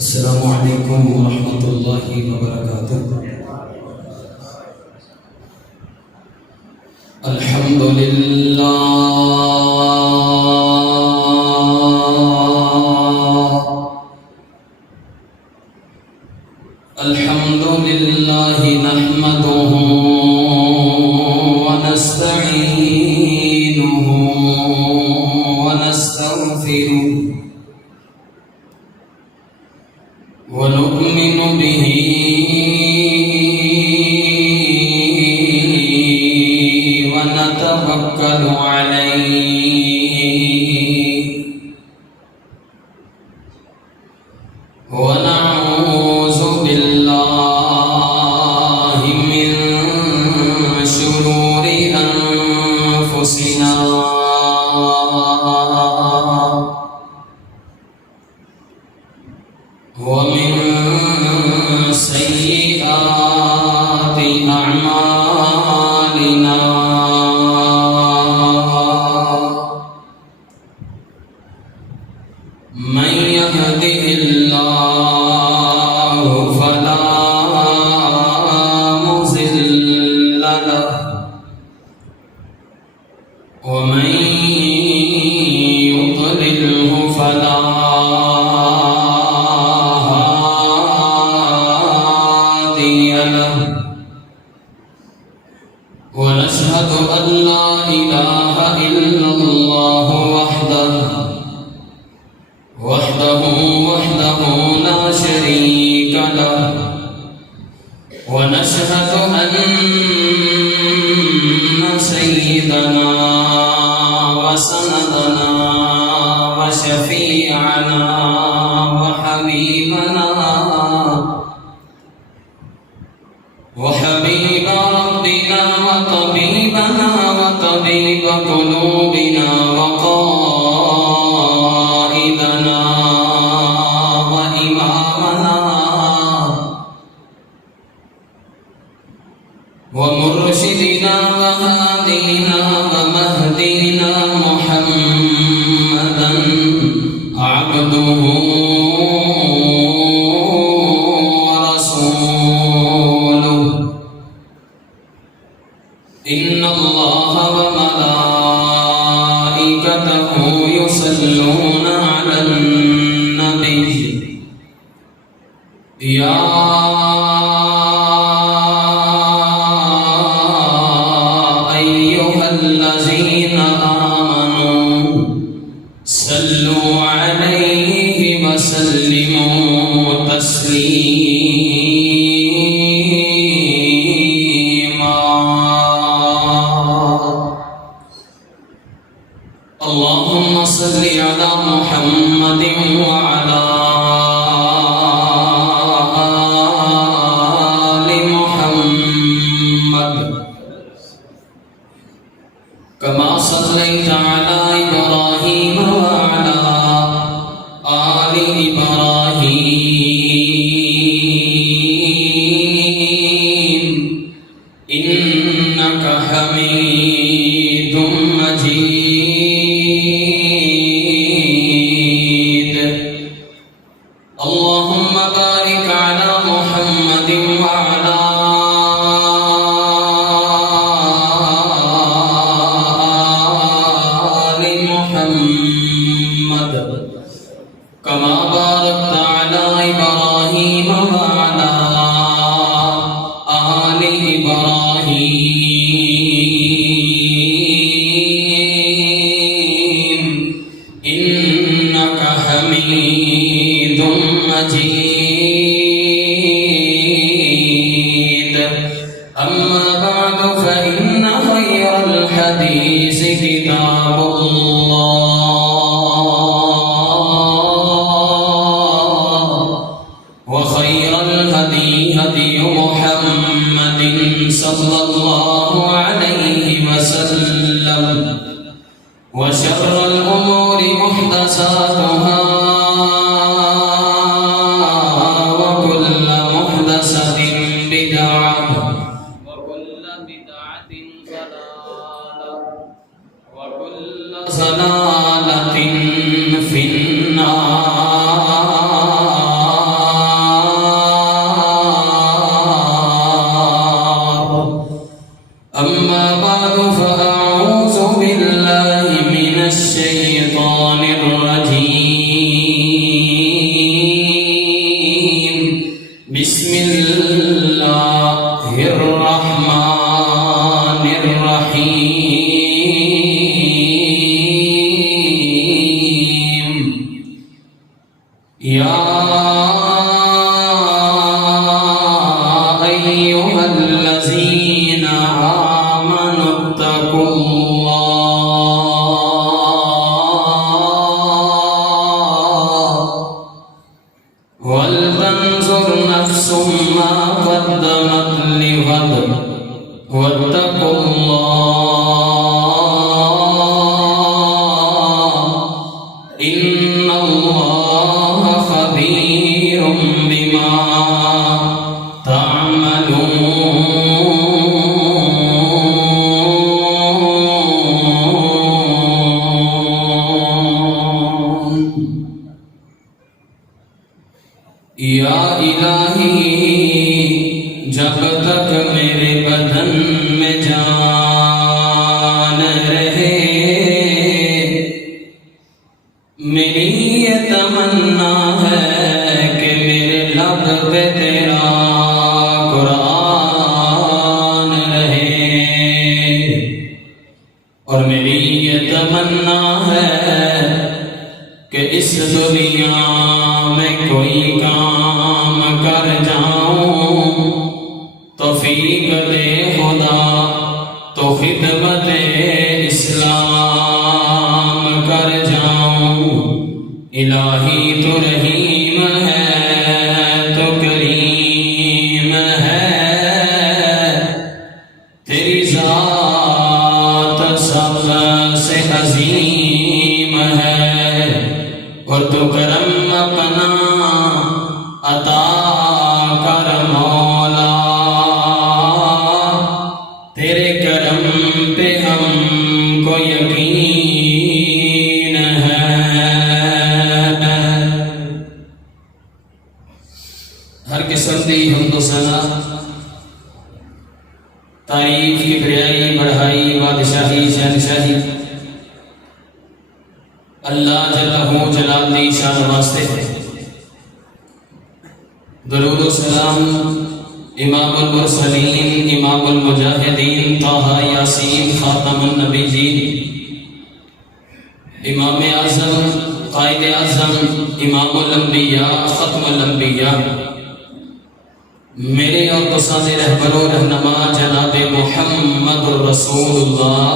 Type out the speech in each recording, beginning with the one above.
अस्सलामु अलैकुम वरहमतुल्लाहि वबरकातुह। अल्हम्दुलिल्लाह नहमदुहु व नस्तईनुहु व नस्तगफिरुहु व नु'मिनु बिही व नतवक्कलु अलैहि व नऊज़ु बिल्लाहि मिन शुरूरि अनफुसिना व मिन सय्यिआति अअमालिना मन यहदिहिल्लाहु फला मुज़िल्ल लहु व मन युضللहु फला ونشهد أن لا إله إلا الله وحده لا شريك له ونشهد أن سيدنا وسندنا وشفيعنا وحبيب ربنا وطبيبنا وطبيب قلوبنا وقائدنا وإمامنا ومرشدنا وهادينا ومهدينا محمدا عبده إن الله وملائكته يصلون على النبي يا أيها الذين آمنوا صلوا عليه وسلموا تسليما اللهم صل على محمد وعلى آل محمد كما صليت على إبراهيم وعلى آل إبراهيم إنك حميد مجيد اللهم بارك على محمد وعلى آل محمد كما باركت على إبراهيم وعلى آل إبراهيم إنك حميد مجيد أما بعد فإن خير الحديث كتاب الله وخير الهدي هدي محمد صلى الله عليه وسلم وشر الأمور محدثاتها अय्युहल्लज़ीना आमनु इत्तक़ुल्लाह वलतंजुर नफ्सुम मा क़द्दमत लिग़द वत्तक़ुल्लाह इन्नल्लाह ख़बीरुम बिमा या इलाही, जब तक मेरे बदन में जान रहे, मेरी ये तमन्ना है कि मेरे लब पे तेरा कुरान रहे। और मेरी ये तमन्ना है कि इस दुनिया में कोई काम कर जाऊं, तौफीक दे खुदा तो खिदमत इस्लाम कर जाऊं। इलाही तो रहीम है तो करीम है, तेरी ज़ात सबसे अजीम है। और तो करम अपना अता कर मौला, तेरे करम पे हमको यकीन है। हर किस्म दी हमदो सना, तारीफ की बड़ाई बढ़ाई बादशाही शहनशाही अल्लाह जल्लहू जलाल दी शान वास्ते। दरूद व सलाम इमामुल मुरसलीन इमामुल मुजाहिदीन ताहा यासीन खातमुन नबीयीन इमाम आज़म कायद आज़म इमामुल अंबिया खत्मुल अंबिया, मेरे और तुसादे रहबरो रहनुमा जनाब मुहम्मदुर रसूलुल्लाह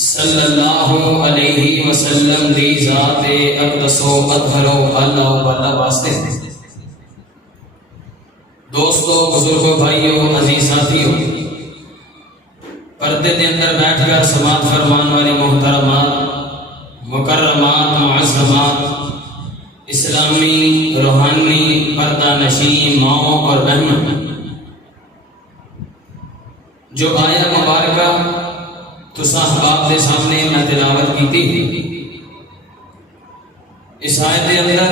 सल्लल्लाहु अलैहि वसल्लम दी ज़ाते अक़दसो अतहरो आला व बाला वास्ते। दोस्तों, बुजुर्गों, भाइयों, अजीज साथियों, पर्दे के अंदर बैठकर समात फरमान वाली मोहतरमात, मुकर्रमात, मुअज़्ज़मात, इस्लामी रूहानी पर्दा नशी माओ और बहनों, जो आया मुबारका तो साहबाब के सामने मैं तिलावत की थी। इस आयत के अंदर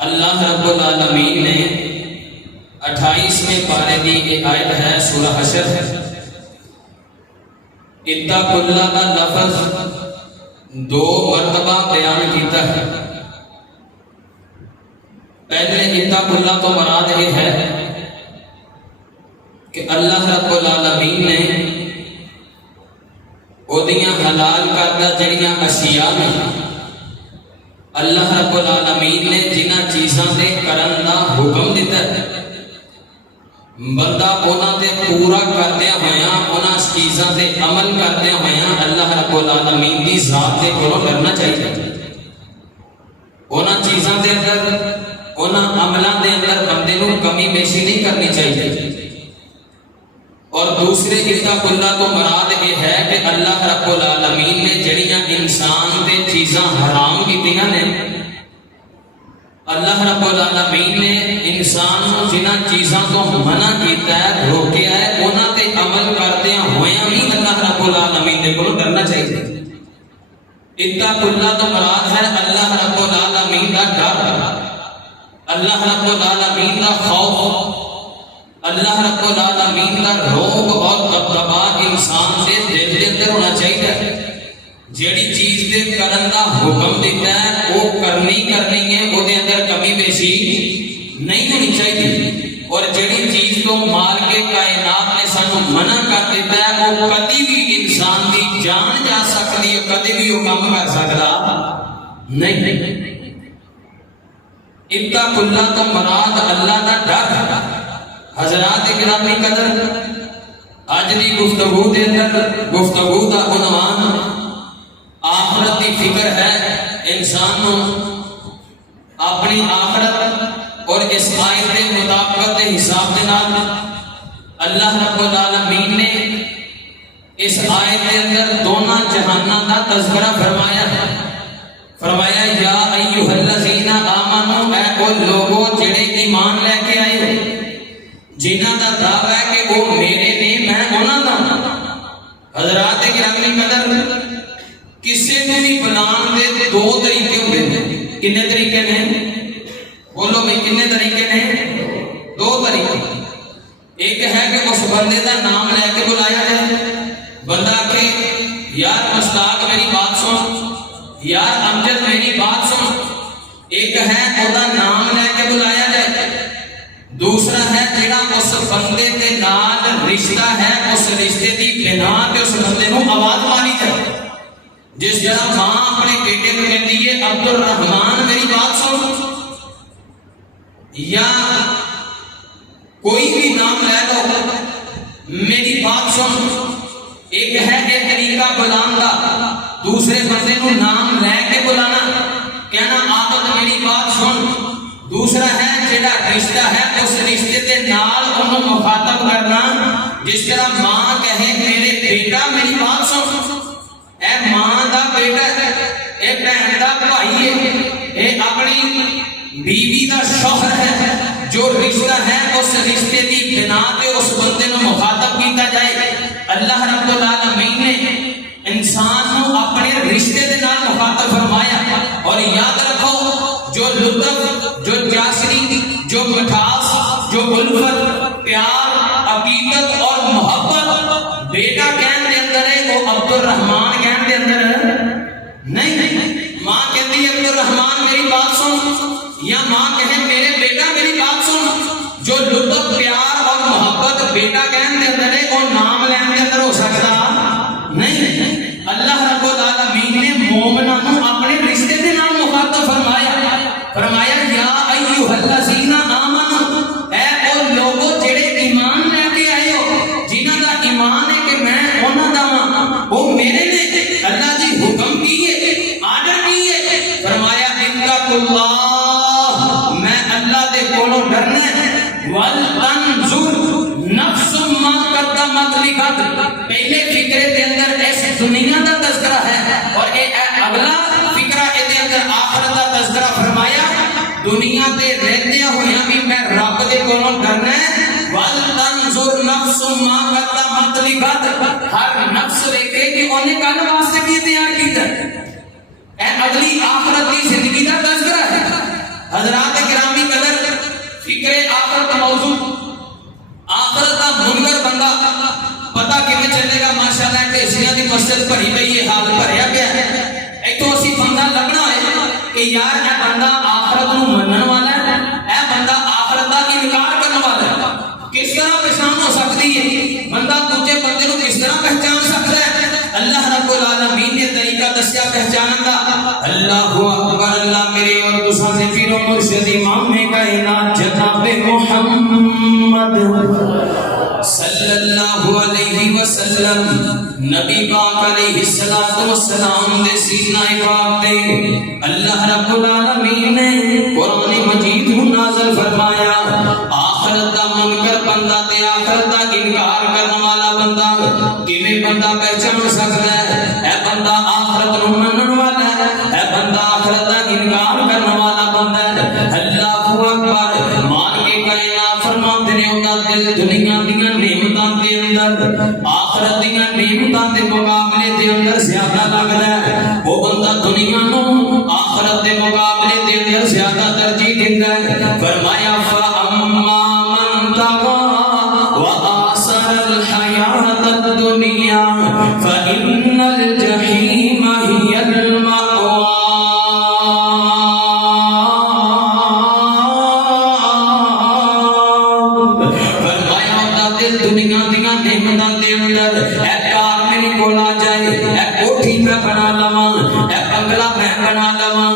अल्लाह रब्बुल आलमीन ने 28वें पारे की एक आयत है सूरह हशर, इत्तक़ुल्लाह का लफ्ज़ 2 मरतबा बयान किया है। पहले इत्तक़ुल्लाह तो मुराद ये है कि अल्लाह रब्बुल आलमीन ने ओदियां हलाल करदा जड़ियां अशिया ने, अल्लाह रब्बुल आलमीन ने जिन्हां चीज़ां दे करन दा हुक्म दिता है, बंदा उन्हां ते पूरा करदियां होयां, उन्हां चीज़ां ते अमल करदियां होयां अल्लाह रब्बुल आलमीन दी ज़ात दे कोलों डरना चाहिए। उन्हां चीज़ां दे अंदर, उन्हां अमलां दे अंदर बंदे नूं कमी बेशी नहीं करनी चाहिए। और दूसरे इत्तक़ुल्लाह तो मुराद ये है कि अल्लाह रब्बुल आलमीन ने जड़ियां इंसान दे चीज़ां हराम कीतियां ने, अल्लाह रब्बुल आलमीन ने इंसान को जिन्हां चीज़ां तो मना किया है, रोकिया है, उन्हां ते अमल करदियां होयां भी अल्लाह रब्बुल आलमीन दे कोलों डरना चाहिए। इत्तक़ुल्लाह तो मुराद है अल्लाह रब्बुल आलमीन दा डर, अल्लाह रब्बुल आलमीन दा खौफ, अल्लाह रब्बुल आलमीन का रोब और दबदबा इंसान के दिल के अंदर होना चाहिए। जेड़ी चीज के करन दा हुक्म दिता है वो करनी है, उसके अंदर कमी बेशी नहीं होनी चाहिए। और जेड़ी चीज को मार के कायनात ने सानू मना कर दिता है वो कभी भी इंसान की जान जा सकती है, कभी भी वो काम कर सकता नहीं, इत्तकुल्लाह तो मराद अल्लाह का डर। हजरात गिरामी कदर, अज की गुफ्तगू के अंदर गुफ्तगू का उन्वान आखरत की फिक्र है। इंसान को अपनी आखरत और इस आयत के मुताबिक के हिसाब के नाल अल्लाह रब्बुल आलमीन ने इस आयत के अंदर दोनों जहाना का तज़किरा फरमाया है। फरमाया या अय्युहल्लज़ीना आमनू, ऐ ओ लोगो जेड़े ईमान लेके आए हो, जिन्हां दा दावा है कि वो मेरे ने मैं उन्हां दा। हज़रात गिरामी कदर, किसी को भी बुलाने के दो तरीके होते हैं। कितने तरीके ने? बोलो भाई, कितने तरीके ने? दो तरीके। एक है कि उस बंदे का नाम लेके बुलाया जाए। बंदा आखे यार मुश्ताक मेरी बात सुन, यार अमजद मेरी बात सुन। एक है उसका नाम लेके बुलाया जाए। दूसरा है जेड़ा उस बंदे के नाल रिश्ता है, उस रिश्ते की बिना पे उस बंदे को आवाज मारी जाए। जिस तरह मां अपने बेटे को कहती है अब्दुल रहमान मेरी बात सुन, या कोई भी नाम ले लो मेरी बात सुन। एक है एक तरीका बुलाने का, दूसरे बंदे को नाम लेके बुलाना, कहना आदत मेरी बात सुन। दूसरा है जेड़ा रिश्ता है, उस रिश्ते के नाल उन्हें मुखातब करना। जिस तरह मां कहे मेरे बेटा मेरी बात सुन, ए मां दा बेटा है, ए भैन दा भाई है, ए अपनी बीवी दा शौहर है। जो रिश्ता है उस रिश्ते की बिना पे उस बंदे को मुखातब किया जाए। अल्लाह रब्बुल आलमीन ने इंसान को अपने रिश्ते के नाल मुखातब फरमाया। और याद रखो, जो लुत्फ, जो जासरी, जो मिठास, जो उल्फत, प्यार, हकीकत और मोहब्बत बेटा कहने के अंदर है, वो अब्दुल रहमान कहने के अंदर नहीं। मां कहती है अब्दुल रहमान मेरी बात सुन, या मां कहे मेरे बेटा मेरी बात सुन। जो लुत्फ, प्यार और मोहब्बत बेटा कहने के अंदर है, वो नाम लेने के अंदर हो सकता नहीं। अल्लाह रब्बुल आलमीन ने मोमिना को अपने रिश्ते के नाम मुखातब फरमाया। फरमाया या अय्युहल्लज़ीना आमनू, ऐ ओ लोगो जेड़े ईमान लेके आए हो, जिन्हां दा ईमान है कि मैं उन्हां दा हां, वो मेरे ने। अल्लाह जी हुक्म किए, आर्डर किए। फरमाया इत्तकुल्लाह, मैं अल्लाह दे कोलों डरना है। वल तंजुर नफ्सुम मा कद्दमत लिगद, पहले फिक्रे के अंदर इस दुनिया का तज़किरा है, और ये अगला फिक्रा इसके अंदर आखिरत का तज़किरा फरमाया। दुनिया ते रहते हुए भी मैं रब दे कोलों डरना है। वल तंजुर नफ्सुम मा कद्दमत लिगद, हर नफ्स देखे कि उन्हें कल वास्ते की तैयार किया। ए अगली आखिरत की जिंदगी का तज़किरा है। हज़रात गिरामी कदर, फिक्रे आखिरत का मौजू, आखिरत का मुनकर बंदा पता किवें चलेगा? माशाअल्लाह ढेसियां दी मस्जिद भरी पई है, हाल भरिया पिया है। इत्थों असीं बंदा लभना है कि यार ए बंदा आखिरत नूं मनण वाला है, ए बंदा आखिरत दा इनकार करने वाला है। किस तरह पहचान हो सकती है? बंदा दूजे बंदे को किस तरह पहचान सकता है? अल्लाह रब्बुल आलमीन ने तरीका दस्या पहचान का। अल्लाहु अकबर। अल्लाह मेरे और तुसां से पीर और मुर्शिद इमाम कायनात जनाब मोहम्मद सल्लल्लाहु अलैहि वसल्लम नबी पाक अलैहि सलातो वसलाम दे सीना पाक ते अल्लाह रब्बुल आलमीन ने कुरान मजीद में नाज़िल फरमाया। आखिरत दा मुनकर बंदा ते आखिरत दा इनकार करने वाला बंदा किवें बंदा पहचान सकता है? ए बंदा आखिरत नूं मनण वाला है, ए बंदा आखिरत दा इनकार करने वाला बंदा है। अल्लाहु अकबर। मान के कायनात फरमाते ने उनका दिल दुनिया दी नेमतां दे अंदर आखिरत दी नेमतां दे मुकाबले दे अंदर ज्यादा लगदा है। वो बंदा दुनिया नूं आखिरत दे मुकाबले दे अंदर ज्यादा तरजीह दिंदा है। फरमाया फा अम्मा मन तगा व आसरल हयात दुनिया फ इन्नल जहीम हियल मअवा। दुनिया दियां नेमतां दे अंदर ए कार मेरे कोल आ जाए, ए कोठी मैं बना लवां, ए बंगला मैं बना लवां,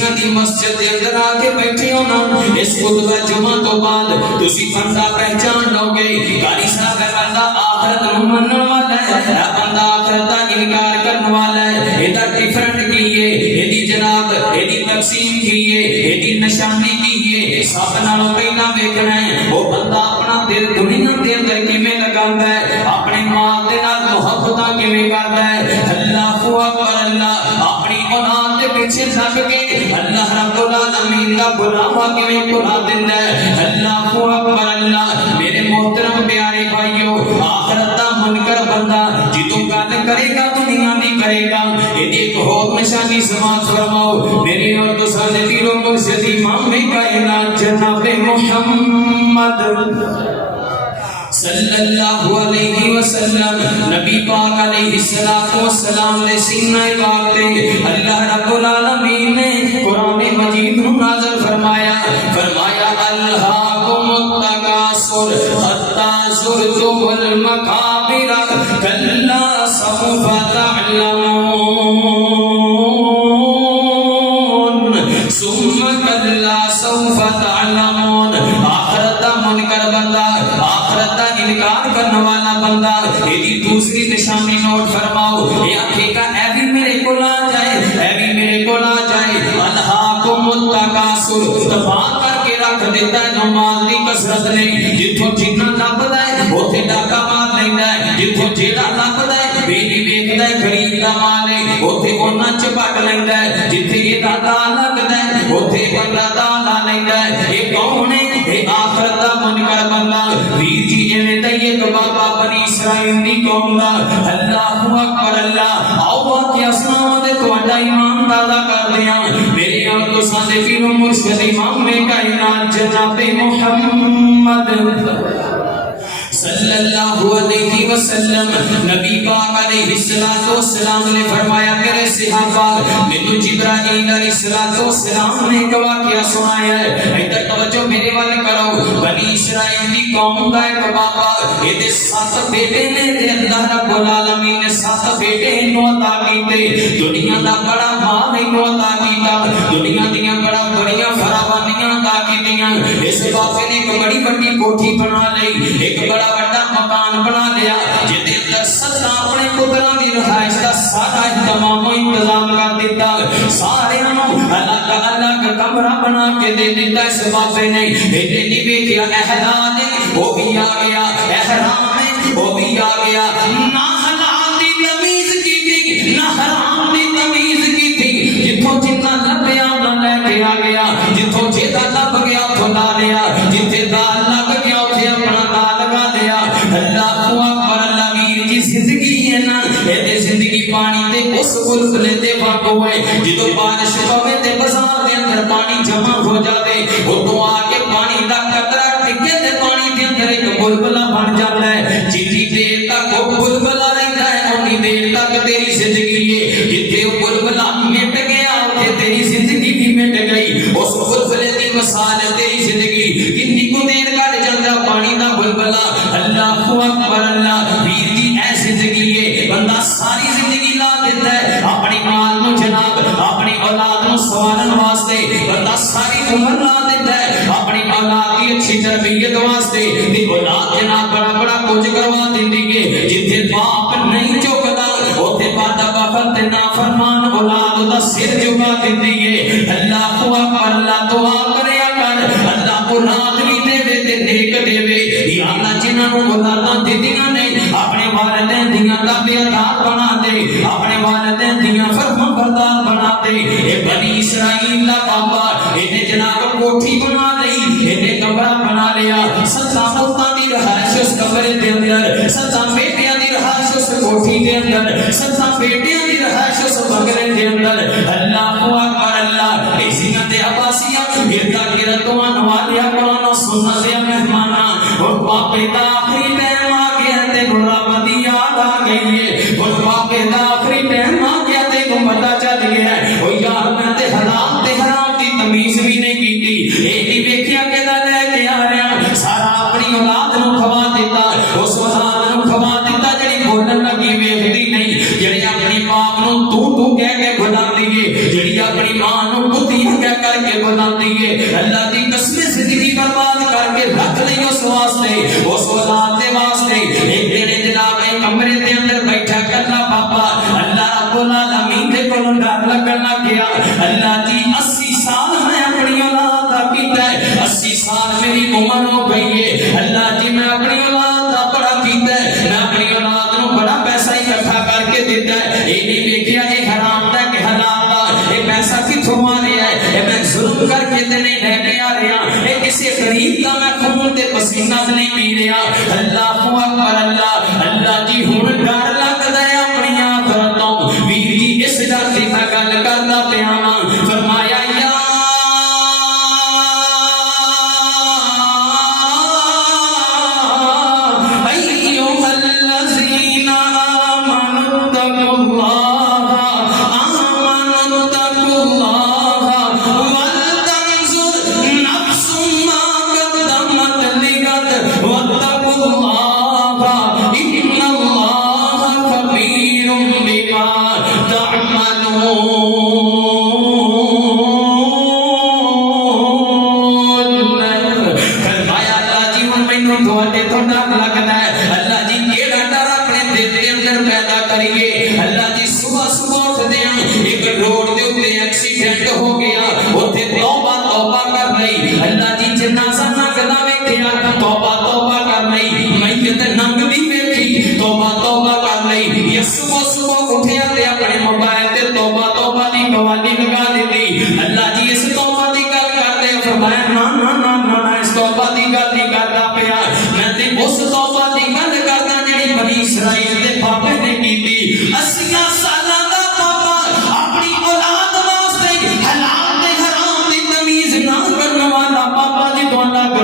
जिन्हां दी मस्जिद दे अंदर आके बैठे हो ना, इस खुतबा जुमा तो बाद तुसी बंदा पहचान लोगे कारी साहब है बंदा आखिरत नूं मनण वाला है, बंदा आखिरत दा इनकार करने वाला है। एदा डिफरेंट की है, एदी जनाब एदी तकसीम की है, एदी निशानी की है। सब नालों पहला वेखना है वो बंदा अपना दिल दुनिया दे अंदर किवें लगांदा है, अपने माल दे नाल मुहब्बतां किवें करदा है। अल्लाहु अकबर अल्लाह अपनी औलाद दे पीछे लग के अल्लाह रब्बुल आलमीन दा बुलावा किवें भुला दिंदा है। अल्लाहु अकबर अल्लाह। मेरे मोहतरम प्यारे भाइयों, आखिरत दा मुनकर बंदा जिदों गल करेगा दुनिया दी करेगा। एदी एक होर निशानी समाज फरमाओ मेरी और तुसां दे पीरो मुर्शिद इमाम कायनात जनाब मुहम्मद सल्लल्लाहु अलैहि वसल्लम नबी पाक अलैहिस्सलातु वस्सलाम दे सीने पाक ते अल्लाह रब्बुल आलमीन ने कुरान मजीद में नाज़िल फरमाया अल्हाकुमुत तकासुर हत्ता ज़ुरतुमुल मकाबिर कल्ला सौफ़ा तअलमून सुम्मा कल्ला सौफ़ा तअलमून। आखिरत दा मुनकर बंदा, आखिरत दा इनकार करने वाला बंदा, एदी दूसरी निशानी नोट फरमाओ। ये आखेगा ऐ भी मेरे को आ जाए, ऐ भी मेरे को आ जाए। अल्हाकुमुत तकासुर तबाह करके रख देता है माल दी कसरत ने। जिथों जिन्ना लभदा है ओथे डाका मार लैंदा है, जिथों जेड़ा लभदा है बेली वेखदा है गरीब दा माल है ओथे ओना झपट लैंदा है, जिथे एदा दा लगदा है ओथे बंदा दा ला लैंदा है। ये कौन है? ये आखिरत दा मुनकर बंदा। वीर जी इवें दा एक बाबा बनी इसराइल दी कौम दा। अल्लाहु अकबर अल्लाह। आओ वाकया सुनावां ते तुहाडा ईमान ताज़ा करदे हां। मेरे और तुसां दे पीर मुर्शिद इमाम कायनात जनाब मुहम्मद सल्लल्लाहु अलैहि वसल्लम नबी पाक अलैहिस्सलातु वस्सलाम ने फरमाया मेरे सहाबा मैनू जिब्राईल अलैहिस्सलातु वस्सलाम ने एक वाकया सुनाया है। इधर तवज्जो मेरे वाले करो। बनी इसराइल दी कौम दा एक बाबा एदे 7 बेटे ने ते अल्लाह रब्बुल आलमीन ने 7 बेटे इन्हों अता कीते। दुनिया दा बड़ा माल इन्हों अता कीता, दुनिया दियां बड़ियां फरावानियां अता कीतियां। इस बाबे ने एक बड़ी बड़ी कोठी बना लई, एक बड़ा बड़ा मकान बना लिया जिहदे अंदर 7 अपने पुत्रां दी रहाइश दा सारा इंतजाम इंतजाम कर दिता। सारे अलग अलग कमरा बना के दे दिता इस बाबे ने। एडे नहीं वेखिया एहराम वो भी आ गया, एहराम वो भी आ गया। ना हलाल दी तमीज की थी ना हराम दी तमीज की थी। जिथों जितना लभया ना लेके आ गया, जिथों जेदा लभ गया उथों ला लिया, जिथे दाल लग गया उथे अपना दाल लगा दिया। अल्लाहु अकबर अल्लाह। वीर जी जिंदगी है ना एदे जिंदगी पानी ते उस बुलबुले ते वांगू है जिदों बारिश पवे ते बाजार दे अंदर पानी जमा हो जावे, उतों आके पानी दा कतरा टिके ते पानी दे अंदर एक बुलबुला बन जाता है। जितनी देर तक वो बुलबुला रहता है उतनी देर तक तेरी जिंदगी है। जिथे वो बुलबुला मिट गया उथे तेरी जिंदगी भी मिट गई। उस बुलबुले दी मिसाल है तेरी जिंदगी। कितनी को देर कट जाता पानी दा बुलबुला। अल्लाहु अकबर अल्लाह। वीर जी ऐ जिंदगी है बंदा सारी जिंदगी ला देता है अपनी माल नु जनाब अपनी औलाद नु संवारन वास्ते। बंदा सारी उम्र ला देता है अपनी औलाद की अच्छी तरबियत वास्ते। दी औलाद जनाब बड़ा बड़ा कुछ करवा देती है। जिथे बाप नहीं चुकदा उथे बादा बाफल ते नाफरमान औलाद दा सिर झुका देती है। अल्लाहु अकबर अल्लाह दुआ करया कर अल्लाह औलाद भी देवे ते नेक देवे। या अल्लाह जिन्हां नु औलादां दित्तियां ने अपने वालिदैन दियां ताबेदार बना दे, अपने वालिदैन दियां फरमाबरदार बना दे। ए बनी इसराइल दा बाबा इन्हें जनाब कोठी बना लई, इन्हें कमरा बना लिया। 7 पुत्तां दी रहाइश उस कमरे दे अंदर, 7 बेटियां दी रहाइश उस कोठी दे अंदर, 7 बेटियां दी रहाइश उस बंगले दे अंदर। अल्लाहु अकबर अल्लाह। इसीना ते अब्बासिया गिरदा गिरदवा नवालिया कुरान और सुन्नत दे मेहमाना और बापे दा आखिरी टाइम आ गया ते रब दी याद आ गई है। और बापे दा आखिरी टाइम आ गया ते को पता चल गया ओ यार मैं ते हलाल ते हराम दी तमीज भी नहीं कीती। ए नहीं वेखिया केदा लेके आ रहा सारा अपनी औलाद नु खवा दिता। उस औलाद नु खवा दिता जेड़ी बोलन लगी वेखदी नहीं, जेड़ी अपनी बाप नु तू तू कह के बुलांदी है, जेड़ी अपनी मां नु कुत्तियां करके बुलाती है। अल्लाह की कसम जिंदगी बर्बाद करके रख ली उस वास्ते, उस औलाद के वास्ते। एक दिन जनाब एक कमरे के अंदर बैठा कल्ला पापा अल्लाह रब्बुल आलमीन दे कोलों डर लगन लग गया। अल्लाह जी 80 साल मैं अपनी औलाद दा कीता है, 80 साल मेरी उम्र हो गई है। अल्लाह जी मैं अपनी औलाद दा बड़ा कीता है, मैं अपनी औलाद नु बड़ा पैसा इकट्ठा करके देता है। ये नहीं देखिया ये हराम दा कि हलाल दा, ये पैसा किथों आ रहा है, ये मैं जुल्म करके ते नहीं लेके आ रहा, ये किसी गरीब दा मैं खून ते पसीना ते नहीं पी रहा। अल्लाह अकबर अल्लाह। अल्लाह जी हुण डर लगदा है अपनी आखिरत तो। वीर जी इस डर दी मैं गल करदा पिया वां। फरमाया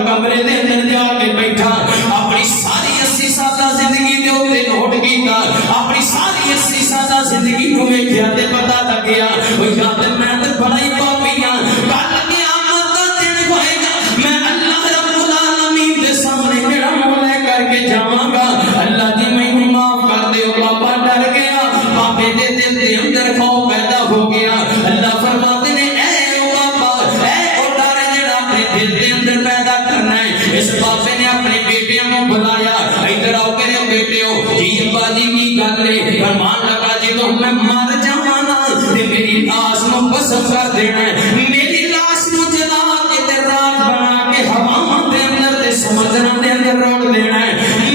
कमरे दे अंदर जाके बैठा अपनी सारी 80 साल जिंदगी दे उत्ते नोट कीता, अपनी सारी 80 साल जिंदगी को वेखिया ते पता लग्या ओ याद मैं ते बड़ा ही पापी हां। कल क़यामत दा दिन होएगा, मैं अल्लाह रब्बुल आलमीन दे सामने मेरा मुंह ले करके जावांगा। अल्लाह जी मैनू माफ कर दे। पापा डर गया, पापे दे दिल दे अंदर खौफ पैदा हो गया। अल्लाह फरमाते ने ऐ ओ पापा ऐ ओ डर जेड़ा अपने दिल दे अंदर पैदा करना है। इस बापे ने अपने बेटियों को बुलाया, इधर आओ मेरे बेटियों जी अब्बा जी की गल है। फरमान लगा जी तो मैं मर जावां ना ते मेरी लाश नु बसम कर देना है, मेरी लाश नु जला के ते राख बना के हवाओं दे अंदर ते समुद्रां दे अंदर रोक देना है।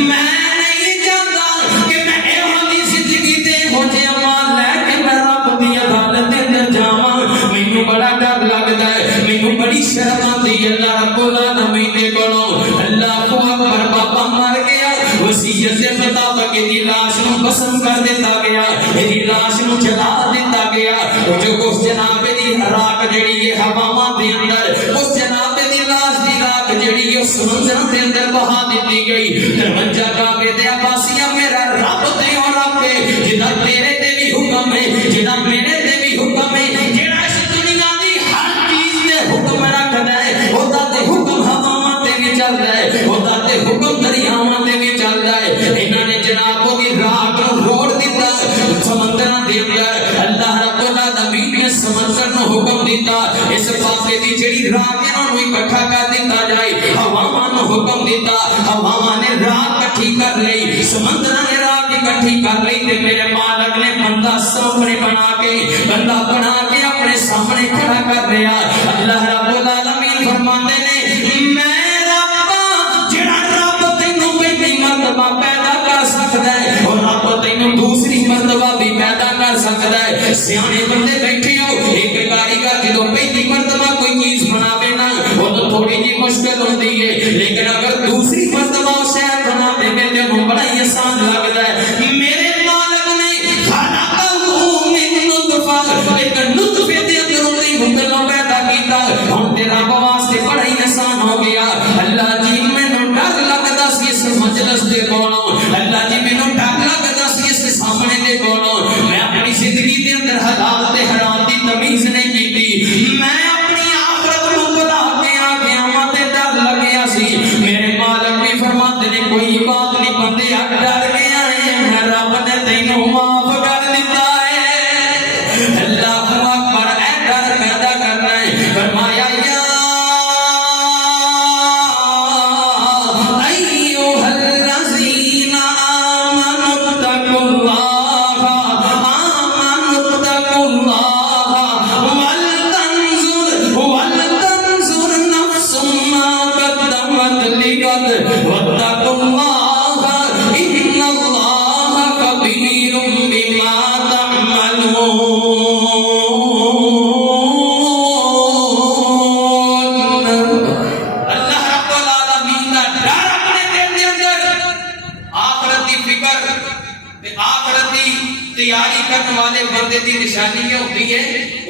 मैं नहीं चाहता कि मैं ए वाली जिंदगी दे हो जे माल लेके मैं रब दी अदालत दे अंदर जावां। मैनू बड़ा डर लगदा है, मैनू बड़ी शर्म आती है अल्लाह रब्बुल आलमीन दे कोलों। अल्लाह अकबर पापा मर गया, वसीयत के मुताबिक इहदी लाश नु बसम कर दिता गया, इहदी लाश नु जला दिता गया। जो उस जनाब दी राख जेड़ी है हवावां दे अंदर, उस जनाब दी लाश दी राख जेड़ी है समुद्र दे अंदर बहा दी गई। दरवाजा काबे दे अब्बासिया मेरा रब ते और रब है जिदा तेरे ते भी हुक्म है, जिदा मेरे ते भी हुक्म है, जेड़ा इस दुनिया दी हर चीज ते हुक्म रखदा है, ओदा ते हुक्म हवावां ते भी चलदा है, ओदा ते हुक्म दरियावां ते भी चलदा है। इन्हां ने जनाब दी राख नु रोड़ दिता समुद्रां दे अंदर। अल्लाह रब्बुल आलमीन ने समुद्र नु हुक्म दिता इस पासे दी जेड़ी राख इन्हां नु इकट्ठा कर दिता जाए। हवावां नु हुक्म दिता, हवावां ने राख इकट्ठी कर लई, समुद्र ने राख इकट्ठी कर लई ते मेरे मालिक ने बंदा सामने बना के अपने सामने खड़ा कर लिया। अल्लाह रब्बुल आलमीन फरमाते ने मैं रब जेड़ा रब तैनू पहली मर्तबा पैदा कर सकदा है और रब तैनू दूसरी मर्तबा भी पैदा कर सकदा है। सियाने बंदे बैठे हो, एक कारीगर जदों पहली मर्तबा कोई चीज बनावे ना उदों थोड़ी जी मुश्किल होती है, लेकिन अगर दूसरी मर्तबा शै बना देवे ते उन्हें बड़ा ही आसान लगता है। मेरे मालिक ने खाना एक नुतफे दे अंदर उन्हें मुतला पैदा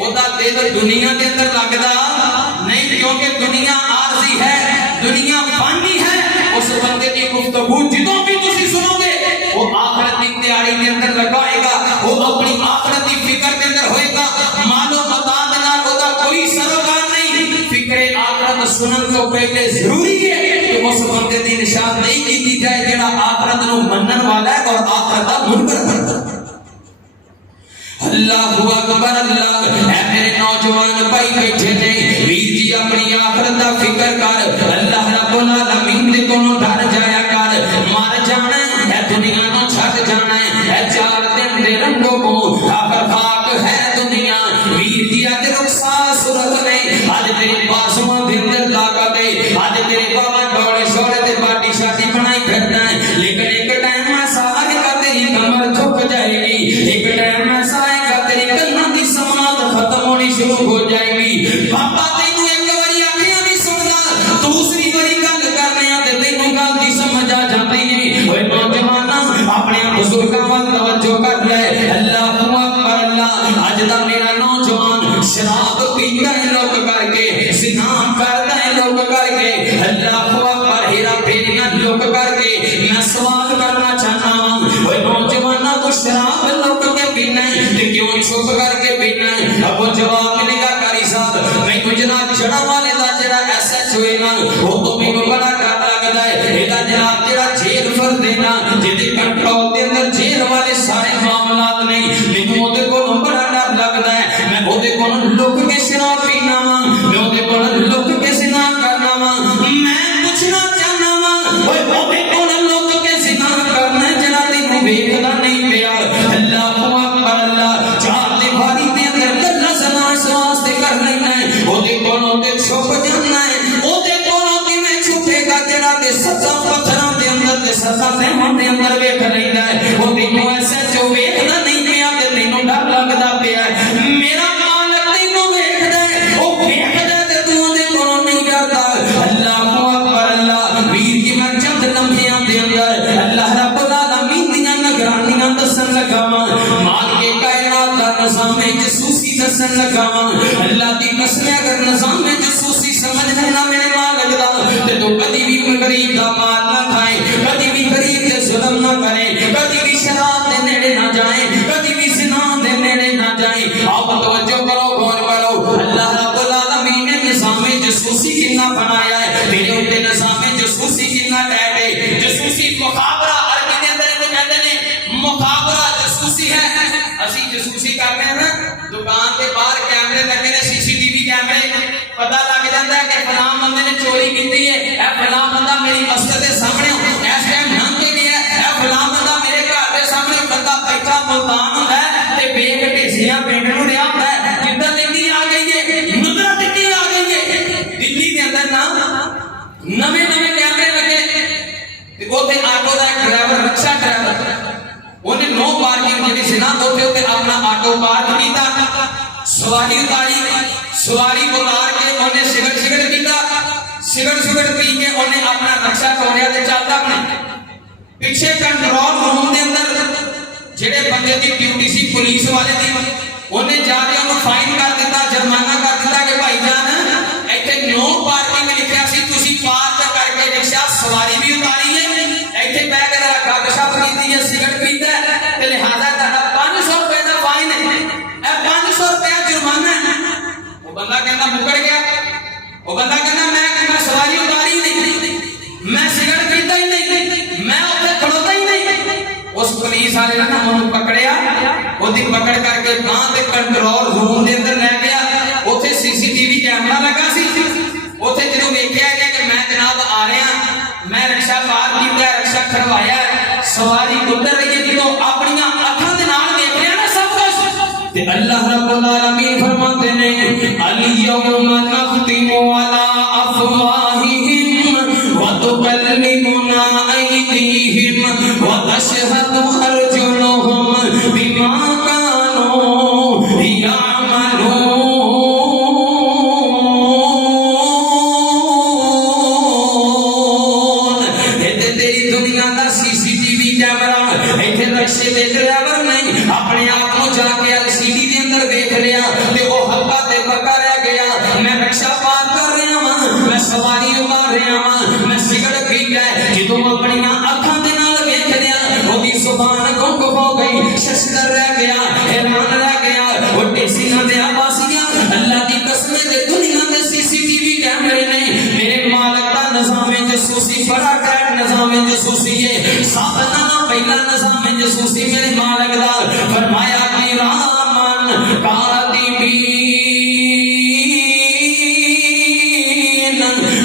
ओदा दिल दुनिया के अंदर लगदा नहीं, क्योंकि दुनिया आरजी है, दुनिया फानी है। उस बंदे की गुफ्तगू जिदों भी तुसी सुनोगे वो आखिरत की तैयारी के अंदर लगाएगा, वो अपनी आखिरत की फिक्र के अंदर होएगा। मानो मताद नाल ओदा कोई सरोकार नहीं। फिक्रे आखिरत सुनन तो पहले जरूरी है कि उस बंदे की निशानदेही की जाए जेड़ा आखिरत नु मनन वाला है और आखिरत दा मुनकर करता है। अल्लाहु अकबर अल्लाह। ऐ मेरे नौजवान भाई बैठे ने, वीर जी अपनी आखिरत दा फिक्र कर। अल्लाह रब्बुल आलमीन दे कोलों डर जाया कर। मर जाना है, दुनिया नु छड़ जाना है, 4 दिन दे रंगो को आखिर खाक है दुनिया। वीर जी अज रुखसार सूरत ने, अज तेरे बाजुआं दे अंदर ताकत है, अज तेरे बाबा डोले शोले ते बाटी शादी बनाई फिरना है। लेकिन एक टाइम ऐसा आएगा तेरी कमर झुक जाएगी, एक टाइम ऐसा आएगा तेरी कन्ना की समात खत्म होनी शुरू हो जाएगी। बाबा तेनू एक बारी आखिया नहीं सुनदा, दूसरी बारी गल करने ते तेनू गल दी समझ आ जाती है। ओए नौजवाना अपने बुजुर्गां वल तवज्जो कर ले। अल्लाहु अकबर अल्लाह। अज दा मेरा नौजवान शराब पींदा है लोग करके, ज़िना करदा है लोग करके, अल्लाहु अकबर हेरा फेरियां लोग करके। मैं सवाल करना चाहना हूं, ओए नौजवाना तू शराब लोग के पीना है ते क्यों छुप करके पीना है? अब जवाब मिलेगा कारी साहब, मैनू जनाब जड़ा वाले दा जेड़ा एसएचओ है ना, वो तो मैनू बड़ा डर लगदा है। एदा जनाब जेड़ा जेल फर देना जिहदे कंट्रोल दे अंदर जेल वाले सारे मामलात नहीं, मैनू ओदे कोलों बड़ा डर लगदा है। मैं ओदे कोलों लुक के शराब पीना वा, मैं ओदे कोलों लुक के ज़िना करना वा। मैं पूछना चाहना वा, ओए ओदे कोलों लुक के ज़िना करना जेड़ा तैनू वेखदा नहीं पिया। अल्लाहु अकबर अल्लाह। 4 दीवारी दे अंदर गल्लां सना वास्ते कर लेना है, ओदे कोलों ते छुप जाना है। ओदे कोलों किवें छुपेगा जेड़ा ते सदा पत्थरां दे अंदर ते सदा सहमान दे अंदर वेख लैंदा है। ओ तैनू एसएचओ वेखदा नहीं पिया ते तैनू डर लगदा पिया। मेरा मालिक तैनू वेखदा है, ओ वेखदा ते तू ओदे कोलों नहीं डरदा। अल्लाहु अकबर अल्लाह। वीर जी मैं चंद लम्हियां दे अंदर अल्लाह रब्बुल आलमीन दियां निगरानियां दसन लगा वां, मालिक कायनात दा निज़ाम जसूसी दसन लगा वां। अल्लाह दी कसम अगर निज़ाम जसूसी समझना ना मेरे मालिक दा ते तू कदी भी गरीब दा माल ना खाए, कदी भी गरीब ते जुल्म ना करे, कदी भी शराब दे नेड़े ना जाए, कदी भी ज़िना दे नेड़े ना जाए। आप तवज्जो करो, गौर करो। अल्लाह रब्बुल आलमीन ने निज़ाम जसूसी कितना बनाया है, तेरे उत्ते निज़ाम जसूसी कितना टाइट है। जसूसी मुखाबरा अरबी दे अंदर इहनूं कहंदे ने, मुखाबरा जसूसी है। असीं जसूसी करते हैं ना, दुकान के बाहर कैमरे लगे ने, सीसीटीवी कैमरे, पता लग जाता है कि फलां बंदे ने चोरी की है, ए फलां बंदा मेरी मस्जिद के सामने इस टाइम लंघ के गया, ए फलां बंदा मेरे घर के सामने बंदा बैठा मुल्तान होता है ते बेग ढेसियां पिंड नूं लिया होता है। जिद्दां दिल्ली आ गई है, नुदरा दिल्ली आ गई है, दिल्ली के अंदर ना नवे नवे कैमरे लगे ते ओथे आटो दा एक ड्राइवर, रिक्शा ड्राइवर, ओने नो पार्किंग जेडी सी ना ओथे ओथे अपना आटो पार्क कीता, सवारी उतारी, सवारी उतार के ओने सिगरेट पीता, सिगरेट पी के ओने अपना रिक्शा छोड़िया ते चलदा अपने पीछे कंट्रोल रूम दे अंदर जेडे बंदे दी ड्यूटी सी पुलिस वाले दी, ओने जाके ओनू फाइन कर दिता, जुर्माना कर दिता कि भाईजान इत्थे नो पार्किंग लिखिया सी, तुसी पार्क करके रिक्शा सवारी भी उतारी है, इत्थे बैठ के गपशप कीती है, सिगरेट पीता है ते लिहाजा तुहाडा 500 रुपए दा फाइन है, ए 500 रुपया जुर्माना है। वो बंदा कहंदा मुकड़ गया, वो बंदा कहंदा मैं सवारी उतारी नहीं, मैं सिगरेट पीता ही नहीं, मैं उत्थे खड़ोता ही नहीं। उस पुलिस वाले ने ओनू पकड़िया, ओदी पकड़ करके गांव दे कंट्रोल रूम दे अंदर ले गया। उत्थे सीसीटीवी कैमरा लगा सी, उत्थे जदों वेखिया गया कि मैं जनाब आ रहा, मैं रिक्शा पार कीता, रिक्शा खड़वाया, सवारी उतर रही है, जदों अपनी अखां दे नाल देख लिया ना सब कुछ ते अल्लाह रब्बुल आलमीन फरमाते ने, अल यौमा नख्तिमु अला अफवाहिहिम व तुकल्लिमुना अयदीहिम व तशहदु अर्जुलुहुम बिमा कानू यामलून। तेरी दुनिया का सीसीटीवी कैमरा इत्थे रिक्शे दे ड्राइवर नहीं, अपने आप को जाके एलसीडी दे अंदर देख लिया ते ओ जसूसी बड़ा गैर निजाम जसूसी है। सब नालों पहला निजाम जसूसी मेरे मालिक दा फरमाया कि रामन कातिबीन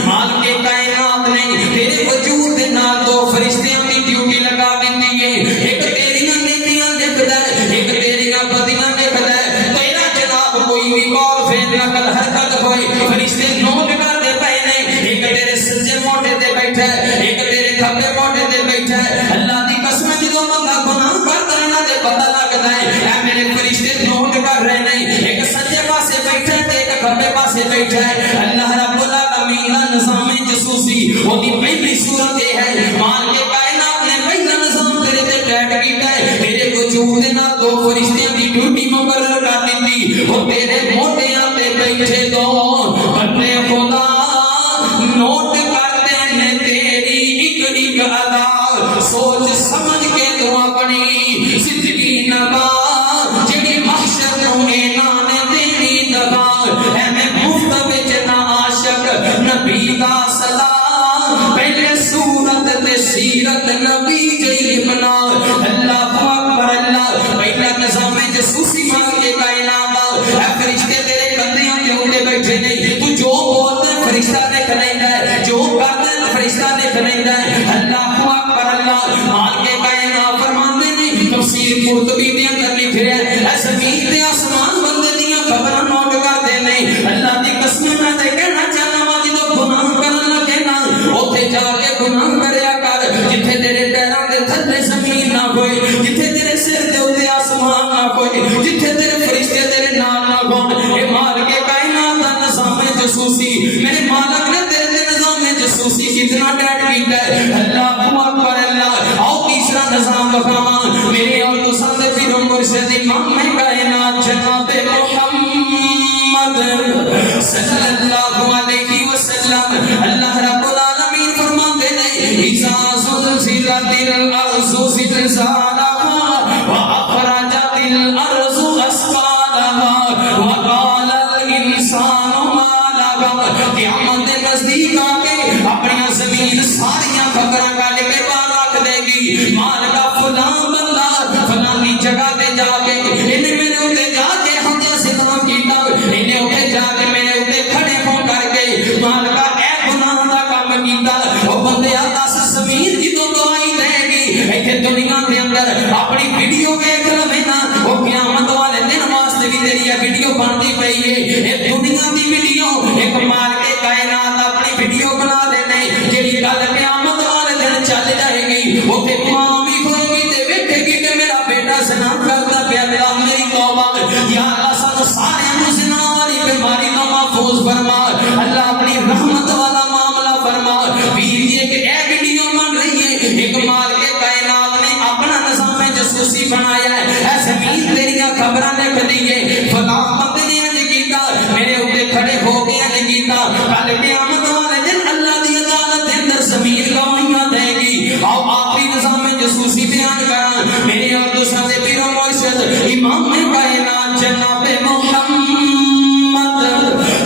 मालिक के कायनात ने तेरे वजूद दे नाल दो फरिश्तियां की ड्यूटी लगा दी है। एक तेरियां नेकियां लिखदा है, एक तेरियां बदियां लिखदा है। तेरा जनाब कोई भी कौल फेर नकल हरकत होए फरिश्ते नोट करते पए ने। एक तेरे सज्जे मोटे ते बैठा है, एक तेरे खब्बे मोटे ते बैठा है। अल्लाह दी कसम जो बंदा गुनाह करदा है ना ते पता लगदा है ऐ मेरे फरिश्ते नोट कर रहे ने। एक सज्जे पासे बैठा है ते एक खब्बे पासे बैठा है। अल्लाह रब्बुल आलमीन दा निजाम जसूसी ओदी पहली सूरत है। मान के कायनात ने पहला निजाम तेरे ते टैट कीता है। तेरे वजूद दे नाल दो फरिश्तियां दी ड्यूटी मुकर्रर कर दी। ओ तेरे मोटियां ते बैठे दो बंदे खुदा नोट करते ने तेरी एक एक अदा। सोच समझ के तू अपनी जिंदगी नवा जेड़ी महशर नूं इना ने देनी दवा। एवें मुफ्त विच ना आशिक नबी दा सलाम पहले सूरत ते सीरत नबी जई बना। अल्लाह अकबर अल्लाह पहला निजाम जसूसी मान के कायनात ए फरिश्ते तेरे कंधेयां ते उते बैठे ने। तू जो बोलदा है फरिश्ता लिख लैंदा है, जो करदा है फरिश्ता लिख लैंदा है। अल्लाह अकबर अल्लाह मान के कायनात फरमांदे ने तफसीर कुर्तुबी दे अंदर लिख रहा है ए ज़मीन ते आसमान बंदे दियां खबरां नोट करदे ने। अल्लाह दी कसम मैं ते कहना चाहना वा जो गुनाह करन लगे ना ओथे जाके गुनाह करया कर जिथे तेरे पैरां दे थल्ले ज़मीन ना होए, जिथे तेरे सिर दे उत्ते आसमान ना होए, जिथे तेरे फरिश्ते तेरे नाल ना होण। ए मार के कायनात दा निजाम जसूसी मेरे मालिक ने तेरे ते निजाम जसूसी कितना टैट कीता है। अल्लाह अकबर अल्लाह आओ तीसरा निजाम बखावा मेरे और तुसां दे पीर मुर्शिद इमाम कायनात जनाब मुहम्मद सल्लल्लाहु अलैहि वसल्लम। अल्लाह रब्बुल आलमीन फरमाते ने इज़ा ज़ुलज़िलतिल अर्ज़ु ज़िलज़ालहा व अखरजतिल अर्ज़ु अस्क़ालहा व क़ालल इंसानु मा लहा। क़यामत दे नज़दीक आके अपनी ज़मीन सारियां खबरां कढ के बाहर रख देगी। मान का फलां बंदा फलानी जगह ते जाके इन्हें मेरे उत्ते जाके हमने सितम कीता, इन्हें उत्ते जाके मेरे उत्ते खड़े हो करके मान का ए गुनाह दा काम कीता। ओ बंदे दस ज़मीन जिदों गवाही देगी इत्थे दुनिया दे अंदर अपनी वीडियो वेख लवे ना ओ क़यामत वाले दिन वास्ते भी तेरी वीडियो बनती पई है। ए दुनिया दी वीडियो एक मार के कायनात अपनी वीडियो बना देने जेड़ी गल क़यामत वाले दिन चल जाएगी। ओथे मां भी होएगी ते वेखेगी कि मेरा बेटा ज़िना करदा पिया। मेरा मेरी तौबा या अल्लाह सानू सारे नूं ज़िना वाली बीमारी तो महफूज फरमा। अल्लाह अपनी रहमत वाला मामला फरमा। वीर जी एक ए वीडियो बन रही है एक मार के कायनात ने अपना निजाम जसूसी बनाया है। ए ज़मीन तेरियां खबरां लिख दी है फलां बंदे ने इंज कीता मेरे उत्ते खड़े हो के इंज कीता। कल क़यामत वाले दिन अल्लाह दी अदालत दे अंदर ज़मीन गवाहियां देगी। आओ आखिरी निजाम जसूसी बयान करा मेरे और तुसां दे पीर मुर्शिद इमाम कायनात जनाब मुहम्मद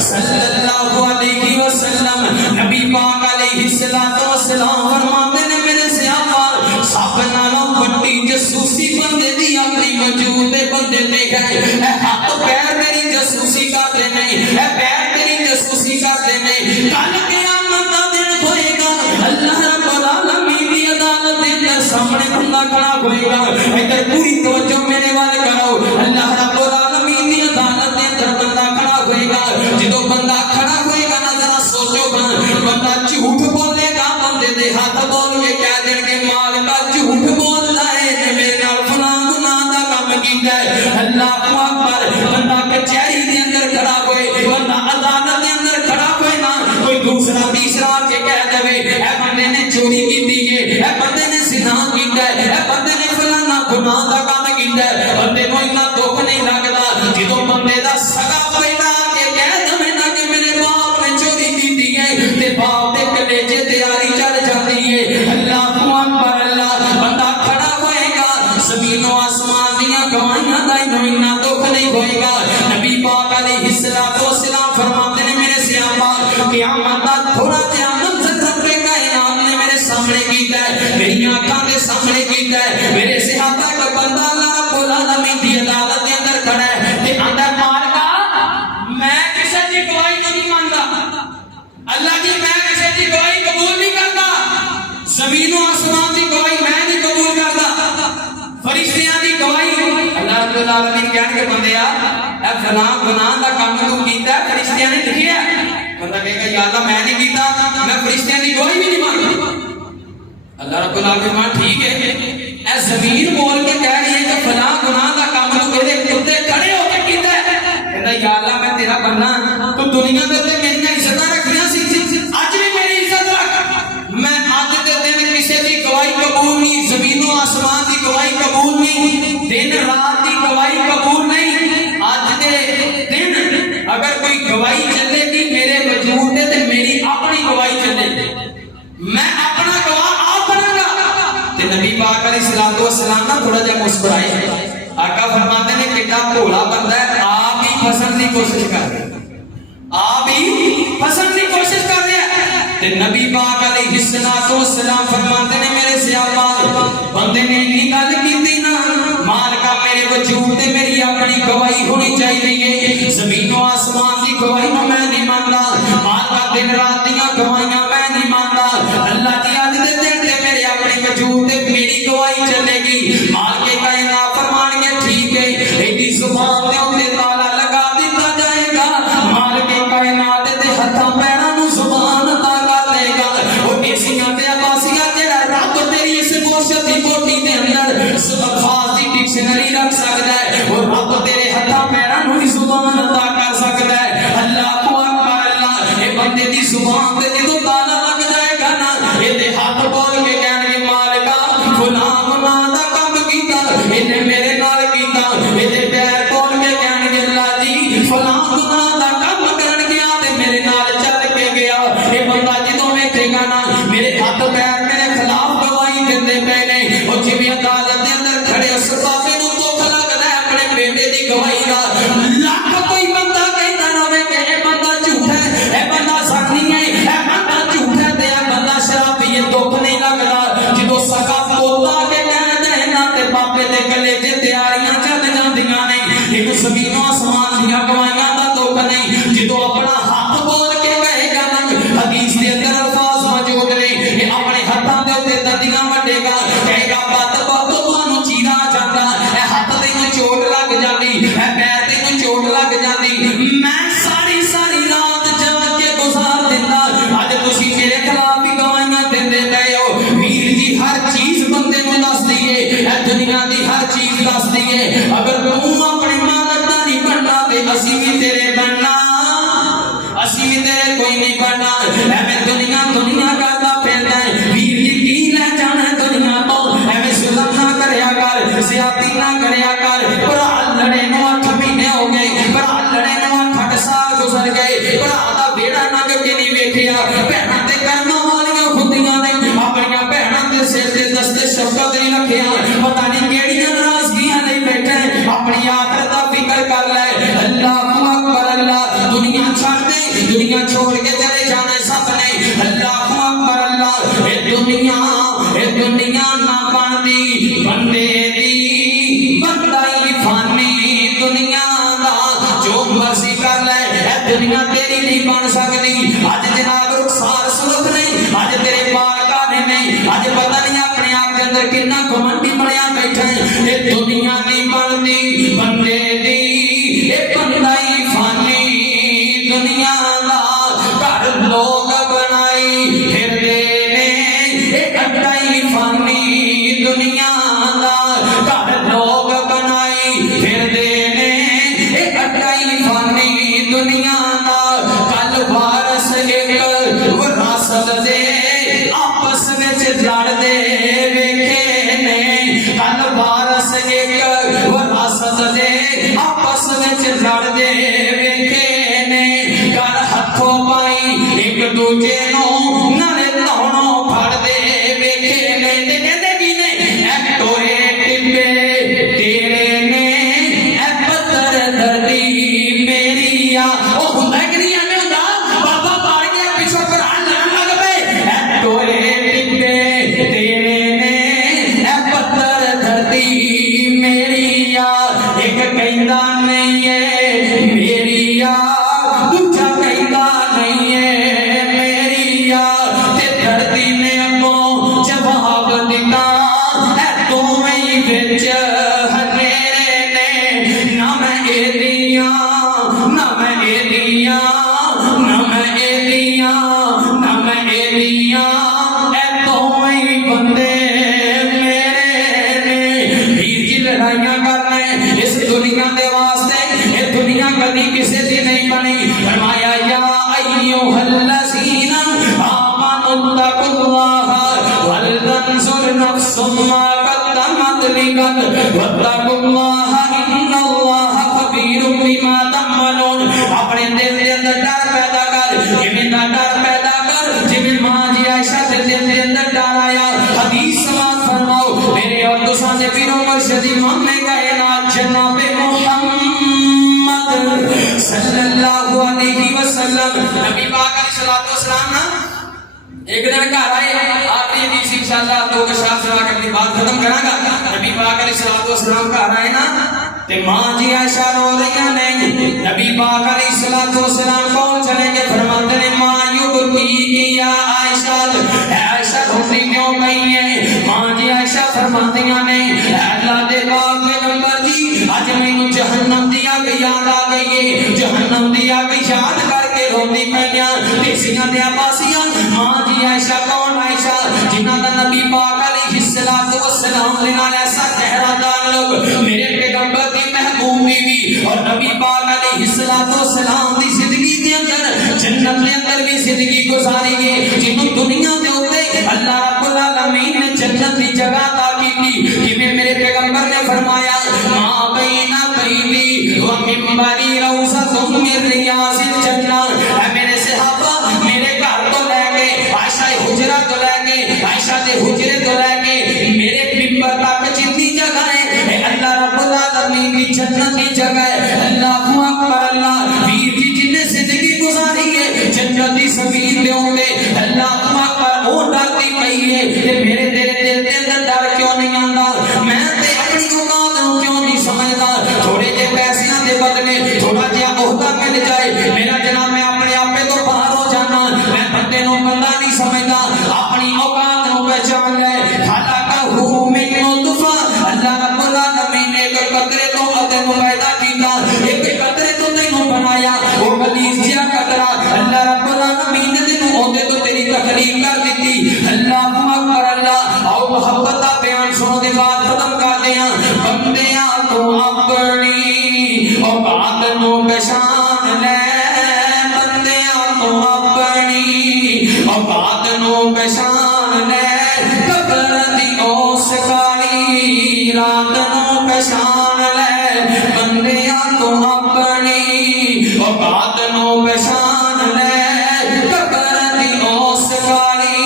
सल्लल्लाहु अलैहि वसल्लम नबी पाक अलैहि सलातो वसलाम फरमाते ने मेरे सहाबा सब नालों बड़ी जसूसी बंदे दी अपनी वजूद दे बंदे ते है। ए हाथ पैर तेरी जसूसी करदे ने, ए पैर तेरी जसूसी करदे ने। कल क़यामत दा दिन होएगा अल्लाह रब्बुल आलमीन दी अदालत दे अंदर सामने बंदा खड़ा होएगा। इधर पूरी तवज्जो मेरे वाल करो। अल्लाह रब्बुल आलमीन दी अदालत दे अंदर बंदा खड़ा होएगा। जदों बंदा खड़ा होएगा ना जरा सोचो बंदा झूठ बोलेगा बंदे दे हाथ बोल के कह देंगे मालिका झूठ बोलदा है मेरे नाल फलां गुनाह दा काम कीता है। अल्लाह अकबर बंदा कचहरी दे अंदर खड़ा होए फरिश्तियां ने लिखिया बंदा कहेगा या अल्लाह मैं नहीं कीता मैं फरिश्तियां की गवाही भी नहीं मानता अल्लाह रब्बुल आलमीन ठीक है ए जमीन बोल के कह रही है कि फलां गुनाह दा काम तू मेरे उत्ते खड़े होके कीता है कहंदा या अल्लाह मैं तेरा बंदा तू दुनिया दे उत्ते मेरी इज्जत रखियां सी आज भी मेरी इज्जत रख मैं आज दे दिन किसी की गवाही कबूल नहीं जमीनों आसमान की गवाही कबूल नहीं दिन रात की गवाही कबूल नहीं आज दे दिन अगर कोई गवाही चलेगी मेरे वजूद ते मेरी अपनी गवाही चलेगी मैं अपना गवाह आप बनाऊंगा ते नबी पाक अलैहिस्सलातु वस्सलाम ना थोड़ा जिहा मुस्कुराए आका फरमाते ने कितना भोला बंदा है आप ही फसन की कोशिश कर रहे आप ही फसन की कोशिश कर रहे हैं ते नबी पाक अलैहिस्सलातु वस्सलाम फरमाते ने मेरे सहाबा बंदे ने इन्नी गल कीती ना मालिका मेरे वजूद ते मेरी अपनी गवाही होनी चाहिए जमीनों आसमान की गवाही मैं नहीं मानता मालिका दिन रात दी गवाहियां मैं नहीं मानता अल्लाह की आज दे दिन ते मेरे अपने वजूद ते मेरी गवाही चलेगी मालिक कायनात फरमाएंगे ठीक है एडी जुबान दे उत्ते ताला लगा दिता जाएगा मालिक कायनात दे हत्थां पैरां नूं जुबान अता कर देगा ओ एसियां ते आबासियां जेड़ा रब तेरी इस गोश्त दी बोटी दे अंदर खास दी डिक्शनरी रख सकदा है और रब तेरे हत्थां पैरां नूं जुबान अता कर सकदा है अल्लाह को अकबर अल्लाह ए बंदे दी जुबान ते जदों ताला लग जाएगा ना एदे हाथ बोल के कहणगे मालिका फलां गुनाह दा काम कीता इन्ने मेरे नाल कीता एदे पैर बोल के कहणगे अल्लाह जी फलां गुनाह दा काम करन गया ते मेरे नाल चल के गया ए बंदा जदों वेखेगा ना मेरे हाथ पैर मेरे खिलाफ गवाही दिंदे पे ने ओ जिवें अदालत दे अंदर खड़े उस बाबे नूं दुख लगदा है अपने बेटे दी गवाही दा लख कोई बंदा कहंदा रहे कि ए बंदा झूठा है ए बंदा सच्ची है ए बंदा झूठा है ते ए बंदा शराबी है दुख नहीं लगदा जदों सका पोता के कहंदे ना ते बाबे दे गले ते तैयारियां चल जांदियां ने इक जमीनों आसमान दी गवाहियां दा दुख नहीं जदों अपना हाथ बोल के कहेगा ना हदीस दे अंदर अल्फाज मौजूद ने ये अपने हाथां दे उत्ते दंदियां वड्डेगा कहेगा बात बात तुहानू चीरा जांदा ए हाथ तैनूं चोट लग जांदी ए पैर तैनूं चोट लग जांदी मैं सारी सारी रात जाग के गुजार दिंदा अज तुसीं मेरे खिलाफ ही गवाहियां दिंदे पए हो वीर जी हर चीज बंदे नूं दस दईए ए दुनिया दी हर चीज दस दईए अगर तूं अपने मालक दा नहीं बनना ते असीं भी तेरे बनना असीं भी तेरे कोई नहीं बनना एवें दुनिया दुनिया करदा फिरदा है वीर जी की ले जाना दुनिया तो एवें जुल्म ना करया कर ज़्यादती ना करया कर भरा लड़े नूं 8 महीने हो गए भरा लड़े नूं 8 साल गुजर गए भरा दा बेड़ा लंघ के नहीं वेखिया भैणां ते करम वालियां खुदियां ने अपनियां भैणां दे सिर ते दस्ते शफकत नहीं रखिया पता नहीं केड़ियां नाराजगियां नहीं बैठे अपनी आखिरत दा फिक्र कर ले अल्लाहु अकबर अल्लाह दुनिया छड़ दे दुनिया छोड़ के चले जाना सबने अल्लाहु अकबर अल्लाह ए दुनिया ना बनदी बंदे दी बंदा ही फानी दुनिया दा जो मर्जी कर ले ए दुनिया तेरी नहीं बन सकती आज जनाब रुखसार सुरत नहीं आज तेरे बाल काने नहीं आज पता नहीं अपने आप के अंदर कितना घमंडी बनया बैठा है ये दुनिया नहीं बनदी बंदे दी ए बंदा ही फानी दुनिया दा घर लोग बनाई फिरदे ने ए अड्डा ही फानी दुनिया दा घर लोग बनाई फिरदे ने ए अड्डा ही फानी दुनिया दा कल वारस एक विरासत दे आपस विच लड़दे वेखे ने कल वारस एक विरासत दे आपस विच लड़दे वेखे ने कर हथों पाई एक दूजे नूं नाले धौणों फड़दे वेखे ने ते कहंदे की ने ए टोए टिब्बे तेरे ने ए पत्थर धरती मेरी आ ओ हुंदा कि नहीं एवें हुंदा बाबा पाड़ गया पिछों घरान लड़न लग पे ए टोए टिब्बे तेरे ने ए पत्थर धरती मेरी आ एक कहंदा नहीं है मेरी आ दूजा कहंदा नहीं है मेरी आ ते धरती ने अगों जवाब दिता ए दोवें ही विच हनेरे ने ना मैं एदियां वत्तकुल्लाह इन्नल्लाह खबीरुम बिमा तअमलून। अपने दिल के अंदर डर पैदा कर, इवें दा डर पैदा कर जिवें मां जी आयशा दे दिल के अंदर डर आया। हदीस समात फरमाओ मेरे और तुसां दे पीरो मुर्शिद इमाम ने कायनात जनाब मुहम्मद सल्लल्लाहु अलैहि वसल्लम नबी पाक अलैहिस्सलातु वस्सलाम ना एक दिन घर आए। आखिरी हदीस इंशाअल्लाह दो के साथ सेवा करने के बाद खत्म करांगा। नबी पाक अलैहिस्सलातु वस्सलाम घर आए ना ते मां जी आयशा रो रही ने। नबी पाक अलैहिस्सलातु वस्सलाम कौन चले के फरमाते ने मां युबकी की या आयशा, आयशा रोती क्यों गई है? मां जी आयशा फरमातियां ने अल्लाह दे पाक पैगंबर जी आज मैनू जहन्नम दी आग याद आ गई है, जहन्नम दी आग याद करके रोती पईयां देसियां दे आबासियां। मां जी आयशा कौन? आयशा जिन्हां दा नबी पाक अलैहिस्सलातु वस्सलाम दे नाल ऐसा गहरा ताल्लुक, मेरे पैगंबर दी महबूब बीवी और नबी पाक अलैहिस्सलातु वस्सलाम दी जिंदगी दे अंदर जन्नत दे अंदर भी जिंदगी गुजारी है, जिन्हों दुनिया दे उत्ते अल्लाह रब्बुल आलमीन ने जन्नत दी जगह अता कीती। जिवें मेरे पैगंबर ने फरमाया मां बैना बैनी व मिंबरी रौज़तुम मिन रियाज़िल जन्नह। ऐ मेरे सहाबा मेरे घर तो लेके आयशा हुजरा तो लेके आयशा दे हुजरे तो लेके मेरे मिंबर तक जितनी जगह है अल्लाह रब्बुल आलमीन की जन्नत की जगह है। अल्लाहु अकबर। अल्लाह वीर जी जिन्ने जिंदगी गुजारी है जन्नत दी ज़मीन दे उत्ते अल्लाहु अकबर ओ डरदी पई है ते मेरे तेरे दिल दे अंदर डर क्यों नहीं आंदा? मैं ते अपनी औकात नूं क्यों नहीं समझदा? थोड़े जे पैसियां दे बदले थोड़ा जिहा ओहदा मिल जाए मेरा जनाब मैं अपने आपे तो बाहर हो जाना। मैं बंदे नूं बंदा नहीं समझदा, अपनी औकात नूं पहचान ले। खलक़हू मिन नुतफ़ा, अल्लाह रब्बुल आलमीन ने एक कतरे तो अदम पैदा कीता, एक कतरे तो तैनूं बनाया ओ गलीज़ जिहा कतरा अल्लाह रब्बुल आलमीन ने तैनूं ओदे तो तेरी तखलीक कर दी। अल्लाहु अकबर। अल्लाह आओ मोहब्बत दा बयान सुनो दे बाद खत्म करदे हां। बंदियां तो अपनी औकात नूं पहचान ले, बंदियां तो अपनी औकात नूं पहचान ले। कबर दी ओस काली रात नूं पहचान ले, बंदियां तो अपनी औकात नूं पहचान ले। कबर दी ओस काली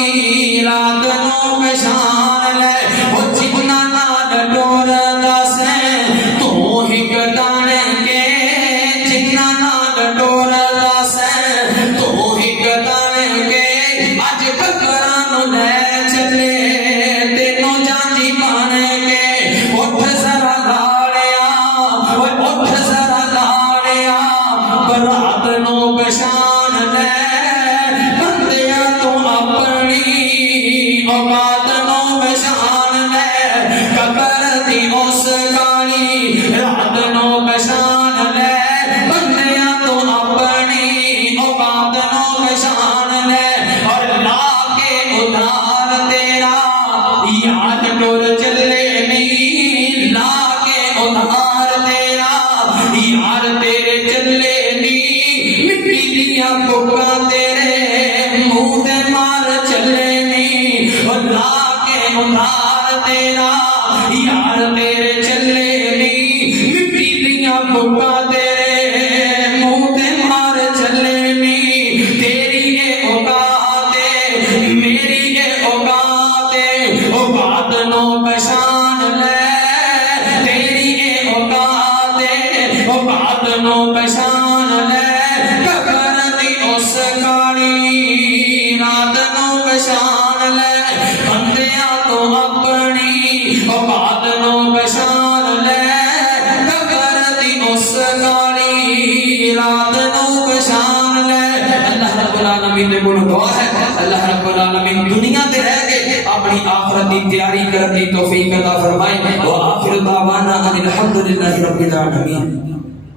रात नूं पहचान ले। ओ जिन्ना नाल टोरदा से तू हिक दाने के, जिन्ना नाल टोरदा से तू हिक दाने के। अज कबरां नूं ले चले तेनों जांजी पाने के। उठ जरा लाड़िया, उठ जरा लाड़िया बरात नूं पहचान ले। बंदियां तू अपनी औकात नूं पहचान ले। कबर दी उस काली रात नूं पहचान ले। बंदियां तू अपनी औकात नूं पहचान ले। और ला के उधार तेरा याद टुर चले नी, ला के उधार तेरा यार तेरे चले नी। मिट्टी दिया बुक्का तेरे मुंह ते मार चले नी। और ला के उधार तेरा यार तेरे चले नी। मिट्टी दिया बुक्का तेरे मुंह ते मार चले नी। तेरी ये औकात मेरी ये औकात औकात नूं पहचान ले। तेरी ये औकात औकात नूं पहचान ले। कबर दी उस काली रात नूं पहचान ले। बंदियां तो अपनी औकात नूं पहचान ले। कबर दी उस काली रात नूं पहचान ले। अल्लाह रब्बुल आलमीन दे कोल दुआ है अल्लाह रब्बुल आलमीन दुनिया ते रह के अपनी आखिरत की तैयारी करने की तौफीक अता फरमाए। व आखिर दावाना अनिल हम्दुलिल्लाहि रब्बिल आलमीन।